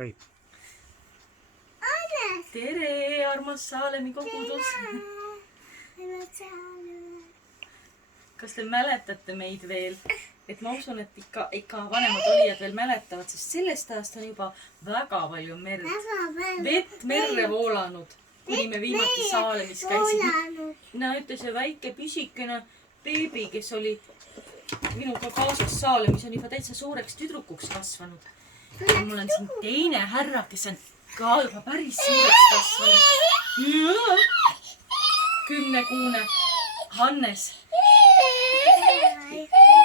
käib. Tere, armas Saalemi kogudus! Kas te mäletate meid veel? Et ma usun, et ikka vanemad olijad veel mäletavad, sest sellest ajast on juba väga palju vett merre voolanud, kuni me viimati Saalemis käisime. Näete, see väike pisikene beebi, kes oli minuga kaasas Saalemis, on juba täitsa suureks tüdrukuks kasvanud. Ja mul on siin teine härra, kes on ka juba päris suureks kasvanud. 10-kuune Hannes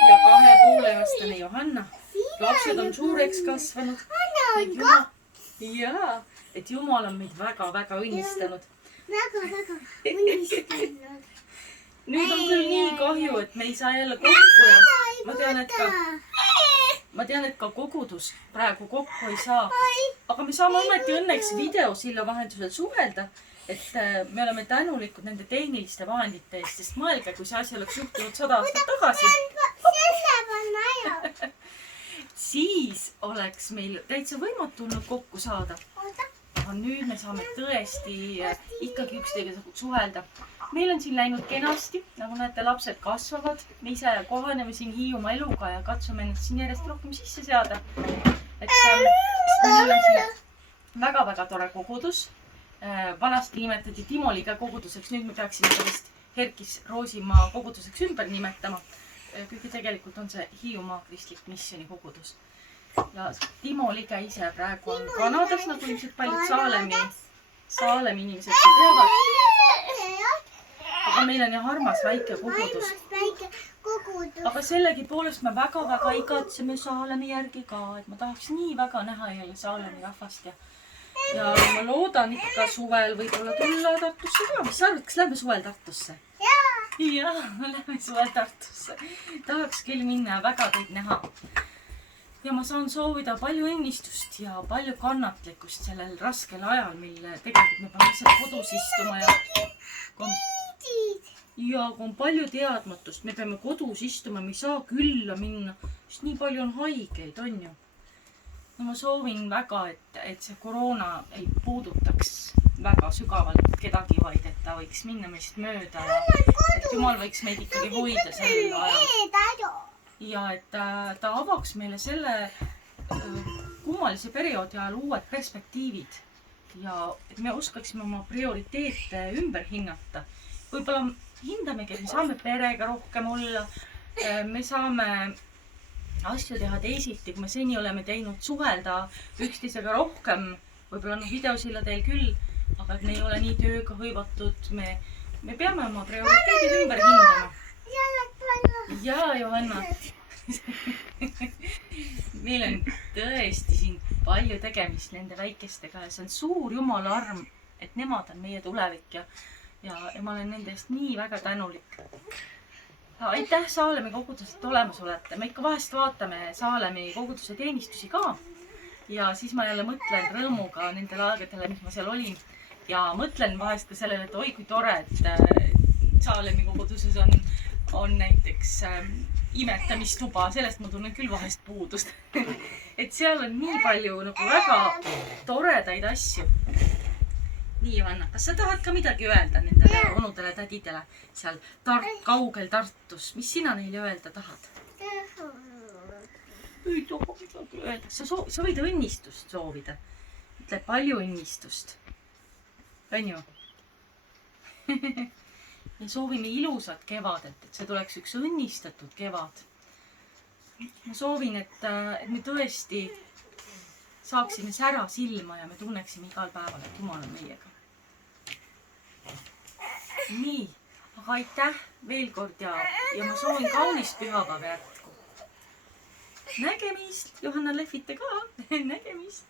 ja 2,5-aastane Johanna. Lapsed on suureks kasvanud. Jaa, et Jumal on meid väga-väga õnnistanud. Väga-väga õnnistanud. Nüüd on küll nii kahju, et me ei saa jälle kokku ja ma tean, et ka kogudus praegu kokku ei saa. Aga me saame ometi õnneks videosilla vahendusel suhelda, et me oleme tänulikud nende tehniliste vahendite eest, sest mõelge, kui see asi oleks juhtunud 100 aastat tagasi. Siis oleks meil täitsa võimatu olnud kokku saada. Aga nüüd me saame tõesti ikkagi üksteisega suhelda. Meil on siin läinud kenasti, nagu näete, lapsed kasvavad. Me ise kohaneme siin Hiiumaa eluga ja katsume ennast siin järjest rohkem sisse seada. Et meil on siin väga-väga tore kogudus. Vanasti nimetati Timoliga koguduseks, nüüd me peaksime sellest Herkis Roosimaa koguduseks ümber nimetama. Kuigi tegelikult on see Hiiumaa kristlik missiooni kogudus. Ja Timoliga ise praegu on Kanadas, nagu ilmselt paljud Saalemi inimesed teavad. Aga meil on jah armas väike kogudus. Aga sellegi poolest me väga-väga igatseme Saalemi järgi ka, et ma tahaks nii väga näha jälle Saalemi rahvast ja ma loodan ikka suvel võib-olla tulla Tartusse ka. Mis sa arvad, kas lähme suvel Tartusse? Jaa, lähme suvel Tartusse. Tahaks küll minna väga teid näha. Ja ma saan soovida palju õnnistust ja palju kannatlikkust sellel raskel ajal, mille tegelikult me peame lihtsalt kodus istuma ja kui on palju teadmatust. Me peame kodus istuma, me ei saa külla minna, sest nii palju on haigeid, on ju. Ja ma soovin väga, et see koroona ei puudutaks väga sügavalt kedagi, vaid et ta võiks minna meist mööda ja et Jumal võiks meid ikkagi hoida sellel ajal. Ja et ta avaks meile selle kummalise perioodi ajal uued perspektiivid ja et me oskaksime oma prioriteete ümber hinnata. Võib-olla hindamegi, et me saame perega rohkem olla, me saame asju teha teisiti, kui me seni oleme teinud, suhelda üksteisega rohkem, võib-olla videosilla teil küll, aga et me ei ole nii tööga hõivatud, me peame oma prioriteedid ümber hindama. Jaa, Johanna. Meil on tõesti siin palju tegemist nende väikestega ja see on suur Jumala arm, et nemad on meie tulevik ja ma olen nende eest nii väga tänulik. Aitäh Saalemi kogudused olemas olete. Me ikka vahest vaatame Saalemi koguduse teenistusi ka ja siis ma jälle mõtlen rõõmuga nendele aegadele, mis ma seal olin ja mõtlen vahest ka sellele, et oi kui tore, et Saalemi koguduses on näiteks imetamistuba, sellest ma tunnen küll vahest puudust. Et seal on nii palju nagu väga toredaid asju. Nii, Johanna, kas sa tahad ka midagi öelda nendele onudele, tädidele seal kaugel Tartus? Mis sina neile öelda tahad? Ei taha midagi öelda. Sa võid õnnistust soovida. Ütle palju õnnistust. On ju? Me soovime ilusat kevadet, et see tuleks üks õnnistatud kevad. Ma soovin, et me tõesti saaksime sära silma ja me tunneksime igal päeval, et Jumal on meiega. Nii, aga aitäh veel kord ja ma soovin kaunist pühapäeva jätku. Nägemist! Johanna, lehvite ka! Nägemist!